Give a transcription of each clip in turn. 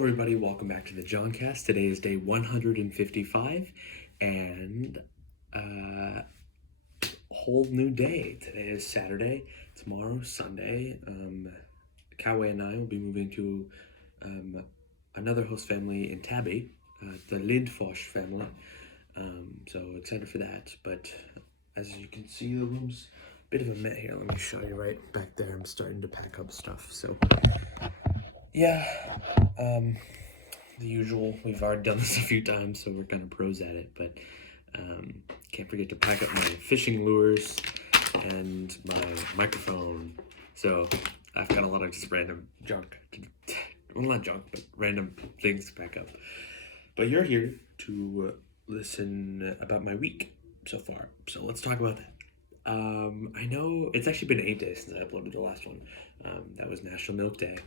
Everybody, welcome back to the Johncast. Today is day 155 and a whole new day. Today is Saturday, tomorrow, Sunday. Kawe and I will be moving to another host family in Tabby, the Lindfors family. So excited for that. But as you can see, the room's a bit of a mess here. Let me show you right back there. I'm starting to pack up stuff. So, yeah. The usual. We've already done this a few times, so we're kind of pros at it. But can't forget to pack up my fishing lures and my microphone. So I've got a lot of just random junk. Well, not junk, but random things to pack up. But you're here to listen about my week so far. So let's talk about that. I know it's actually been 8 days since I uploaded the last one. That was National Milk Day.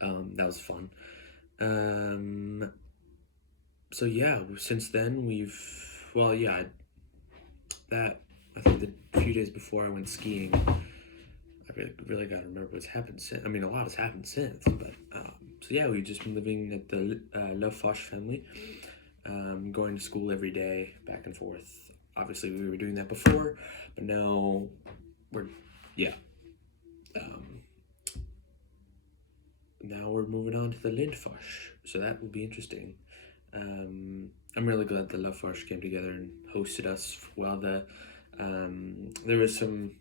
That was fun. So yeah, since then that I think the few days before I went skiing, I really got to remember what's happened since. I mean, a lot has happened since, but so yeah, we've just been living at the Love Foch family, going to school every day, back and forth. Obviously, we were doing that before, but now yeah. Now we're moving on to the Lindfors, so that will be interesting. I'm really glad the Lindfors came together and hosted us while there was some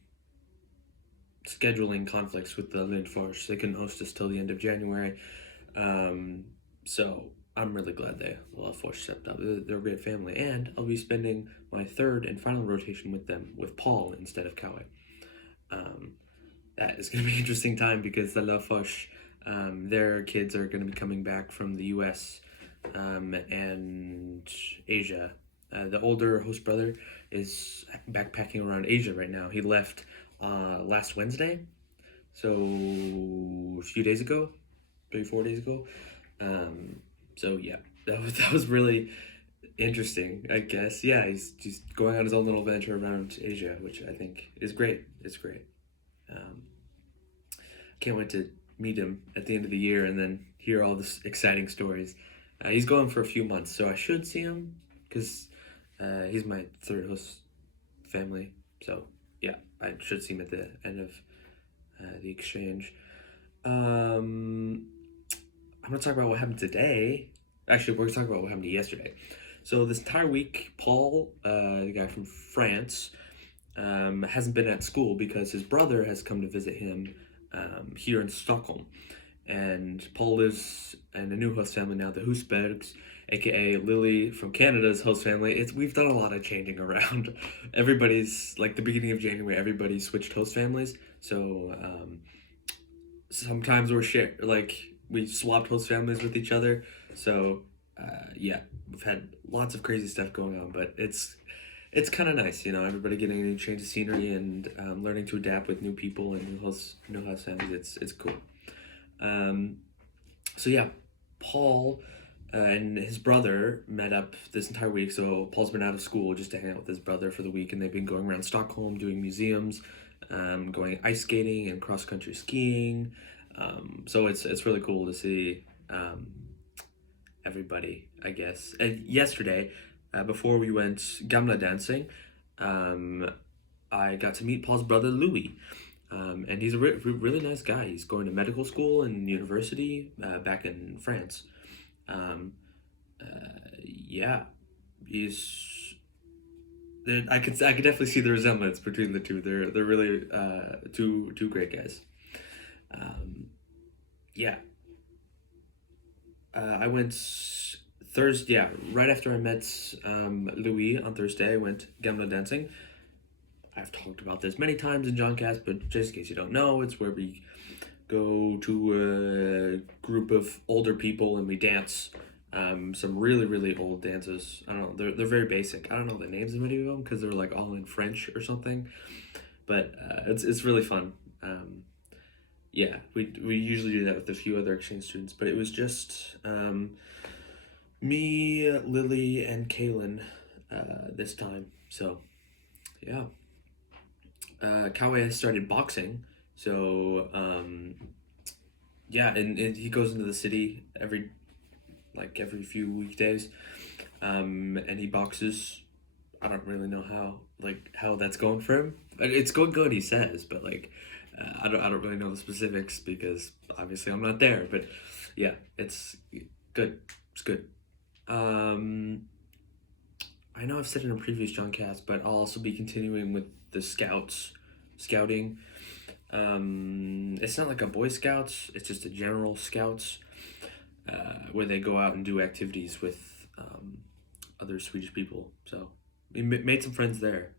scheduling conflicts with the Lindfors. They couldn't host us till the end of January, so I'm really glad the Lindfors stepped up. They're a great family, and I'll be spending my third and final rotation with them with Paul instead of Kawe. That is going to be an interesting time because the Lindfors, their kids are going to be coming back from the U.S. And Asia. The older host brother is backpacking around Asia right now. He left last Wednesday, so a few days ago, 3-4 days ago. So yeah, that was really interesting, I guess. Yeah, he's just going on his own little venture around Asia, which I think is great. It's great. Can't wait to meet him at the end of the year and then hear all this exciting stories. He's going for a few months, so I should see him because he's my third host family. So yeah, I should see him at the end of the exchange. I'm gonna talk about what happened today. Actually, we're gonna talk about what happened yesterday. So this entire week, Paul, the guy from France, hasn't been at school because his brother has come to visit him here in Stockholm. And Paul lives in a new host family now, the Husbergs, aka Lily from Canada's host family. We've done a lot of changing around. Everybody's like the beginning of January. Everybody switched host families, so sometimes we swapped host families with each other. So yeah, we've had lots of crazy stuff going on, but it's kind of nice, everybody getting a new change of scenery and learning to adapt with new people and new house families. It's cool. So yeah, Paul and his brother met up this entire week. So Paul's been out of school just to hang out with his brother for the week, and they've been going around Stockholm doing museums, going ice skating and cross country skiing. So it's really cool to see everybody, I guess. And yesterday, before we went Gamla dancing, I got to meet Paul's brother Louis. And he's a really nice guy. He's going to medical school and university back in France. Yeah, he's. I could definitely see the resemblance between the two. They're really two great guys. Yeah, I went Thursday. Yeah, right after I met Louis on Thursday, I went Gamla dancing. I've talked about this many times in Johncast, but just in case you don't know, it's where we go to a group of older people and we dance some really, really old dances. I don't know, they're very basic. I don't know the names of any of them because they're like all in French or something, but it's really fun. Yeah, we usually do that with a few other exchange students, but it was just me, Lily, and Kaylin this time. So yeah. Kawe has started boxing, so yeah, and he goes into the city every few weekdays, and he boxes. I don't really know how that's going for him. It's going good, he says, but I don't really know the specifics because obviously I'm not there. But yeah, it's good. It's good. Um, I know I've said in a previous John Cast, but I'll also be continuing with the scouting. It's not like a Boy Scouts; it's just a general Scouts, where they go out and do activities with other Swedish people. So we made some friends there.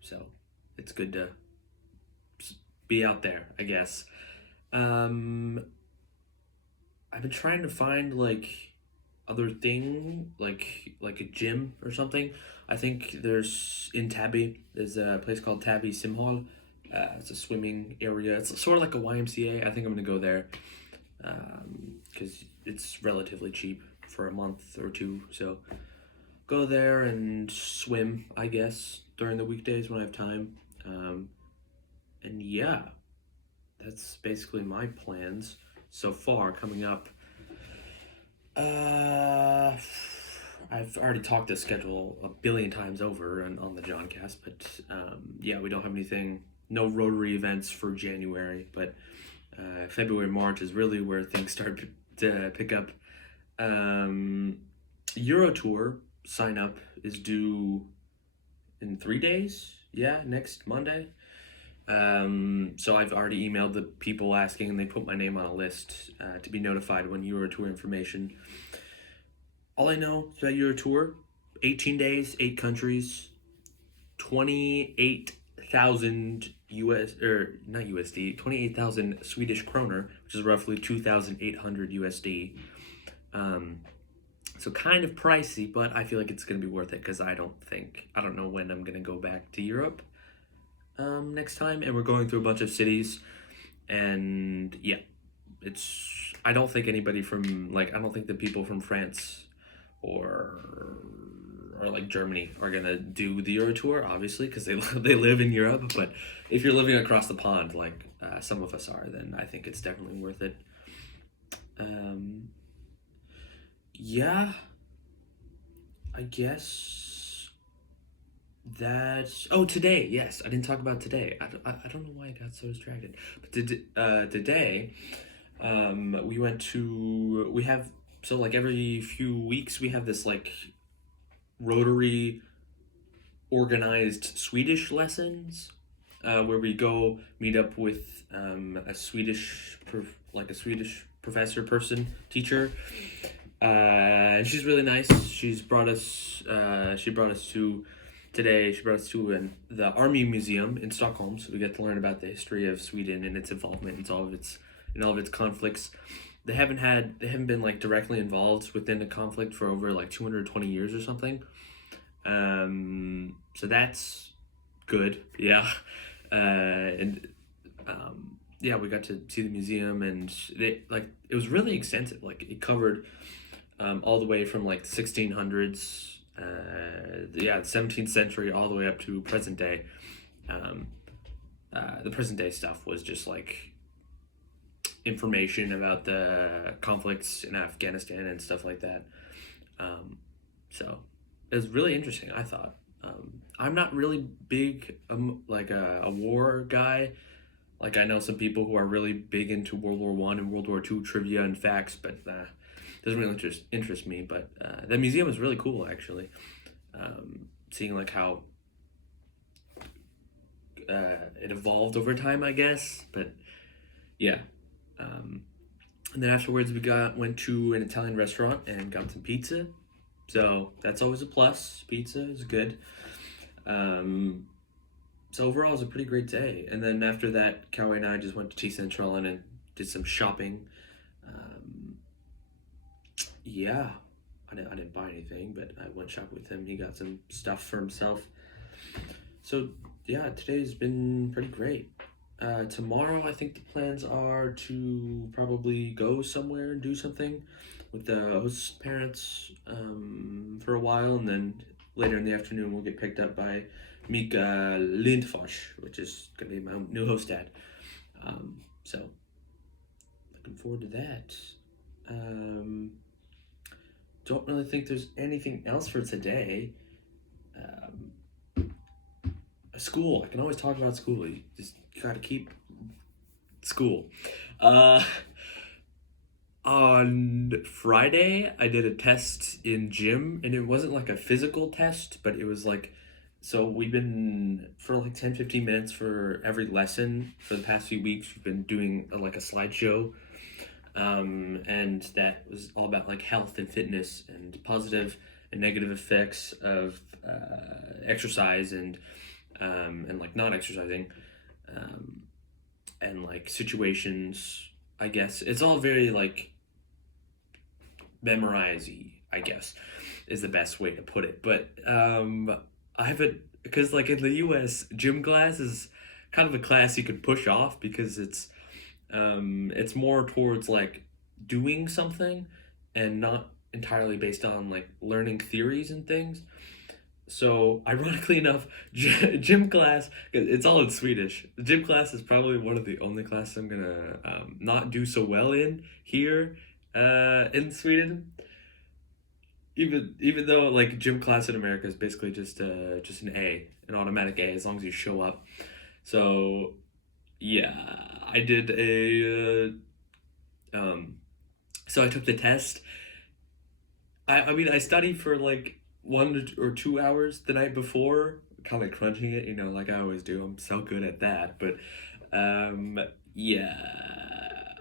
So it's good to be out there, I guess. Um, I've been trying to find other thing like a gym or something. I think there's in Tabby. There's a place called Tabby Simhall. It's a swimming area. It's sort of like a YMCA. I think I'm gonna go there because it's relatively cheap for a month or two. So go there and swim, I guess, during the weekdays when I have time. And yeah, that's basically my plans so far coming up. Uh, I've already talked this schedule a billion times over and on the John Cast, but yeah, we don't have anything, no Rotary events for January, but February, March is really where things start to pick up. Um, Euro Tour sign up is due in 3 days. Yeah, next Monday. So I've already emailed the people asking, and they put my name on a list to be notified when Euro Tour information. All I know is that Euro Tour, 18 days, 8 countries, 28,000 US or not USD, 28,000 Swedish kroner, which is roughly 2,800 USD. Um, so kind of pricey, but I feel like it's gonna be worth it because I don't know when I'm gonna go back to Europe next time, and we're going through a bunch of cities, and yeah, I don't think anybody from I don't think the people from France or like Germany are gonna do the Euro tour, obviously, because they live in Europe. But if you're living across the pond, like some of us are, then I think it's definitely worth it. Um, yeah, I guess that's. Oh, today, yes, I didn't talk about today. I don't know why I got so distracted. But today, we have so like every few weeks we have this Rotary organized Swedish lessons, where we go meet up with a Swedish professor person teacher, and she's really nice. She brought us to today. She brought us to the Army Museum in Stockholm, so we get to learn about the history of Sweden and its involvement in all of its conflicts. They haven't been directly involved within the conflict for over 220 years or something. So that's good. Yeah. And yeah, we got to see the museum, and it was really extensive. Like it covered all the way from the 1600s, yeah, the 17th century, all the way up to present day. Um, the present day stuff was just information about the conflicts in Afghanistan and stuff like that. So it was really interesting, I thought. I'm not really big, a war guy. Like I know some people who are really big into World War One and World War Two trivia and facts, but doesn't really interest me. But the museum is really cool, actually. Seeing how it evolved over time, I guess. But yeah. And then afterwards, went to an Italian restaurant and got some pizza. So that's always a plus. Pizza is good. So overall, it was a pretty great day. And then after that, Cowie and I just went to T Central and did some shopping. Um, yeah, I didn't buy anything, but I went shopping with him. He got some stuff for himself. So yeah, today's been pretty great. Tomorrow, I think the plans are to probably go somewhere and do something with the host's parents for a while, and then later in the afternoon, we'll get picked up by Mika Lindfors, which is going to be my new host dad. So, looking forward to that. Don't really think there's anything else for today. Um, School. I can always talk about school. You just gotta keep school. Uh, on Friday, I did a test in gym, and it wasn't like a physical test, but it was like, so we've been for like 10, 15 minutes for every lesson for the past few weeks. We've been doing like a slideshow, and that was all about like health and fitness and positive and negative effects of exercise and like not exercising, um, and like situations. I guess it's all very like memorize-y, I guess, is the best way to put it. But I haven't, because like in the US, gym class is kind of a class you could push off because it's more towards like doing something and not entirely based on like learning theories and things. So, ironically enough, gym class, it's all in Swedish. The gym class is probably one of the only classes I'm gonna not do so well in here in Sweden. Even though like gym class in America is basically just an A, an automatic A, as long as you show up. So yeah, I did so I took the test. I mean I studied for like 1 or 2 hours the night before, kind of crunching it, like I always do. I'm so good at that. But um, yeah,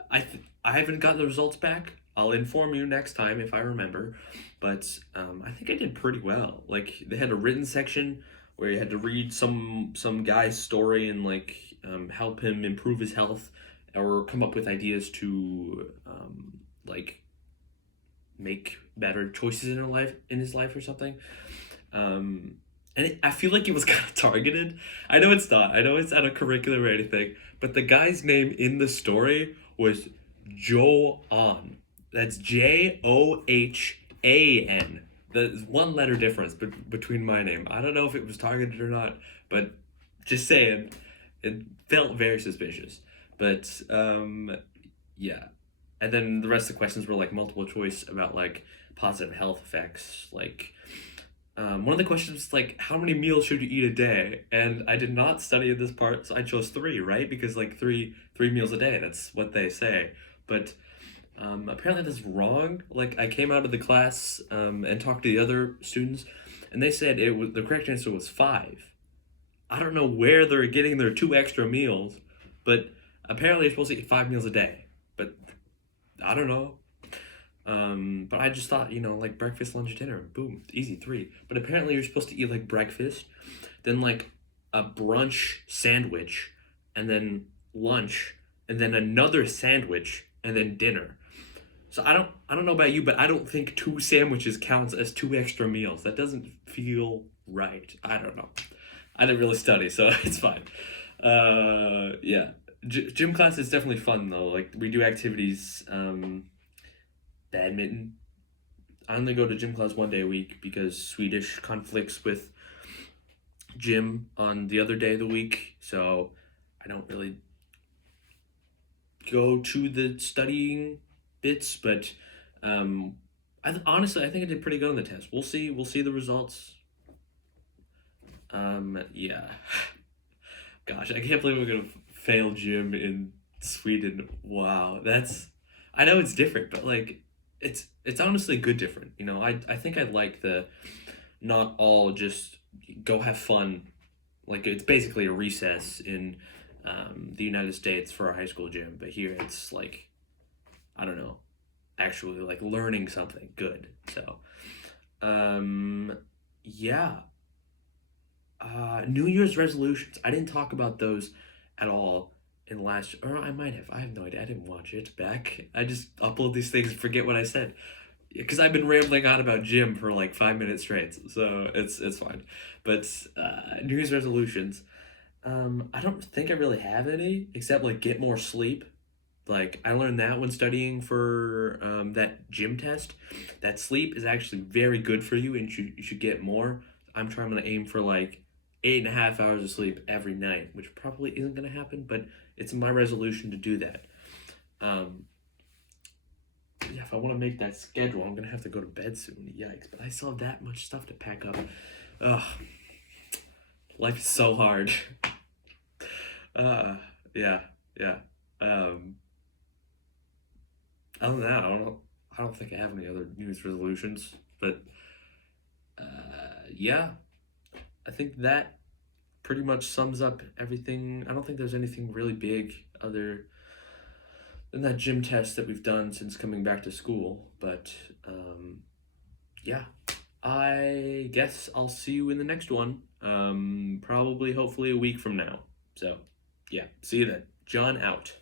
I haven't gotten the results back. I'll inform you next time if I remember. But I think I did pretty well. Like they had a written section where you had to read some guy's story and like help him improve his health or come up with ideas to like make better choices in his life or something. I feel like it was kind of targeted. I know it's not. I know it's not a curriculum or anything, but the guy's name in the story was Joan. That's Johan. There's one letter difference between my name. I don't know if it was targeted or not, but just saying, it felt very suspicious. But yeah. And then the rest of the questions were like multiple choice about like positive health effects. Like one of the questions was like, how many meals should you eat a day? And I did not study this part, so I chose three, right? Because like three meals a day. That's what they say. But apparently that's wrong. Like I came out of the class and talked to the other students, and they said it was the correct answer was five. I don't know where they're getting their two extra meals, but apparently you're supposed to eat 5 meals a day. But I don't know. But I just thought, like breakfast, lunch, dinner, boom, easy three. But apparently you're supposed to eat like breakfast, then like a brunch sandwich, and then lunch, and then another sandwich, and then dinner. So I don't know about you, but I don't think two sandwiches counts as two extra meals. That doesn't feel right. I don't know. I didn't really study, so it's fine. Yeah. Gym class is definitely fun though. Like we do activities, badminton. I only go to gym class 1 day a week because Swedish conflicts with gym on the other day of the week. So I don't really go to the studying bits, but honestly I think I did pretty good on the test. We'll see. We'll see the results. Yeah. Gosh, I can't believe we're gonna fail gym in Sweden. Wow, that's. I know it's different, but like, it's honestly good different. I think I like the not all just go have fun. Like it's basically a recess in the United States for a high school gym, but here it's like I don't know, actually like learning something good. So, yeah. New Year's resolutions. I didn't talk about those at all in last, or I might have. I have no idea. I didn't watch it back. I just upload these things and forget what I said because I've been rambling on about gym for like 5 minutes straight. So it's fine. But New Year's resolutions. I don't think I really have any except like get more sleep. Like I learned that when studying for that gym test, that sleep is actually very good for you, and you should get more. I'm trying to aim for like 8.5 hours of sleep every night, which probably isn't gonna happen, but it's my resolution to do that. Um, yeah, if I want to make that schedule, I'm gonna have to go to bed soon. Yikes! But I still have that much stuff to pack up. Ugh, life is so hard. Uh, yeah, yeah. Um, Other than that, I don't know. I don't think I have any other New Year's resolutions. But yeah, I think that pretty much sums up everything. I don't think there's anything really big other than that gym test that we've done since coming back to school. But yeah, I guess I'll see you in the next one. Probably, hopefully, a week from now. So yeah, see you then. John out.